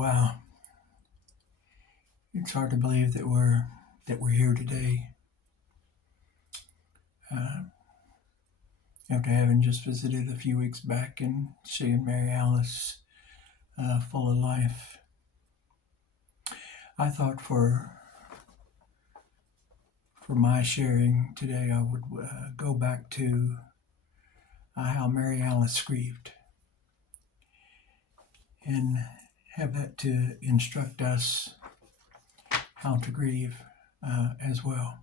Wow, it's hard to believe that we're here today. Uh, After having just visited a few weeks back and seeing Maryalice full of life, I thought for my sharing today, I would go back to how Maryalice grieved and have that to instruct us how to grieve as well.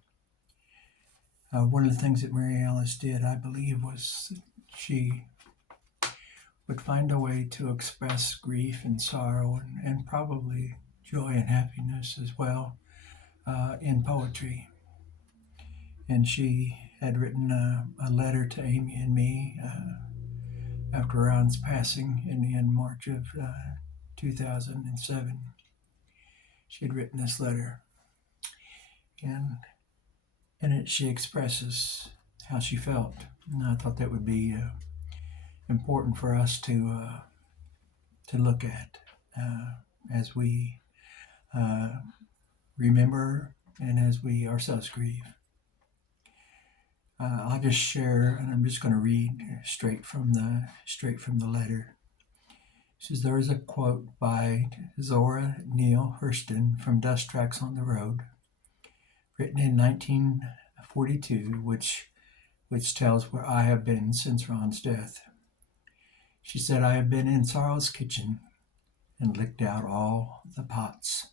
One of the things that Maryalice did, I believe, was she would find a way to express grief and sorrow and probably joy and happiness as well in poetry. And she had written a letter to Amy and me after Ron's passing in March of 2007. She had written this letter, and in it she expresses how she felt. And I thought that would be important for us to look at as we remember and as we ourselves grieve. I'll just share, and I'm just going to read straight from the letter. It says, there is a quote by Zora Neale Hurston from Dust Tracks on the Road, written in 1942, which tells where I have been since Ron's death. She said, I have been in Sorrow's kitchen and licked out all the pots.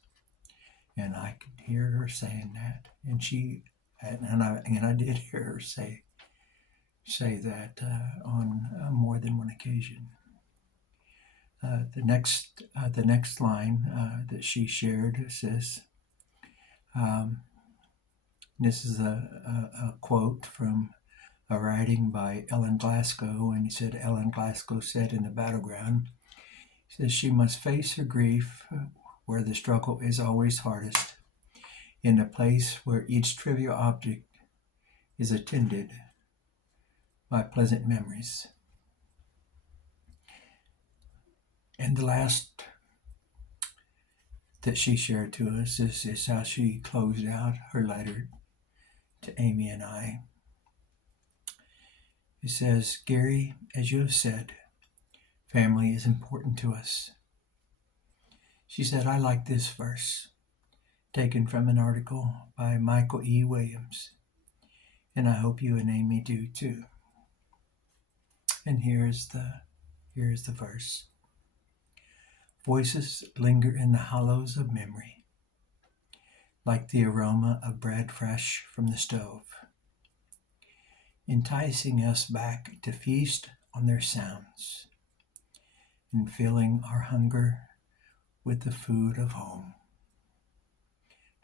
And I could hear her saying that. And I did hear her say that on more than one occasion. The next line that she shared says, this is a quote from a writing by Ellen Glasgow, and he said, Ellen Glasgow said in The Battleground, he says, she must face her grief where the struggle is always hardest, in a place where each trivial object is attended by pleasant memories. And the last that she shared to us is how she closed out her letter to Amy and I. It says, Gary, as you have said, family is important to us. She said, I like this verse, taken from an article by Michael E. Williams, and I hope you and Amy do too. And here's the verse. Voices linger in the hollows of memory, like the aroma of bread fresh from the stove, enticing us back to feast on their sounds and filling our hunger with the food of home.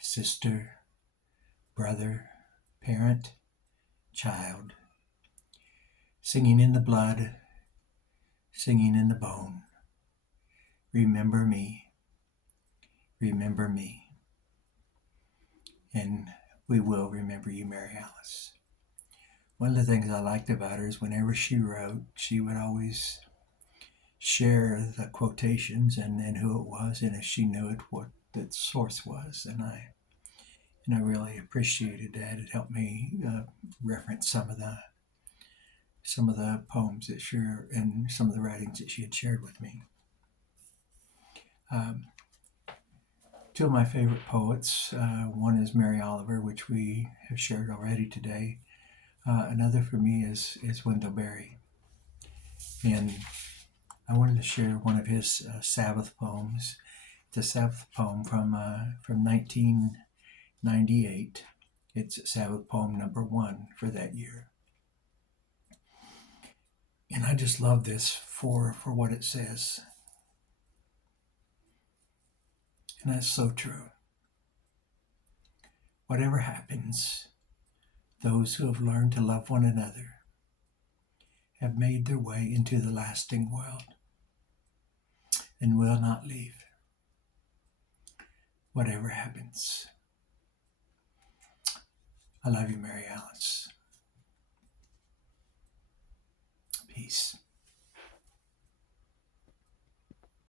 Sister, brother, parent, child, singing in the blood, singing in the bone. Remember me, remember me. And we will remember you, Maryalice. One of the things I liked about her is whenever she wrote, she would always share the quotations and who it was, and if she knew it, what the source was. And I really appreciated that. It helped me reference some of the poems that she and some of the writings that she had shared with me. Two of my favorite poets. One is Mary Oliver, which we have shared already today. Another for me is Wendell Berry, and I wanted to share one of his Sabbath poems. It's a Sabbath poem from 1998. It's Sabbath poem number 1 for that year. And I just love this for what it says. And that's so true. Whatever happens, those who have learned to love one another have made their way into the lasting world and will not leave. Whatever happens. I love you, Maryalice. Peace.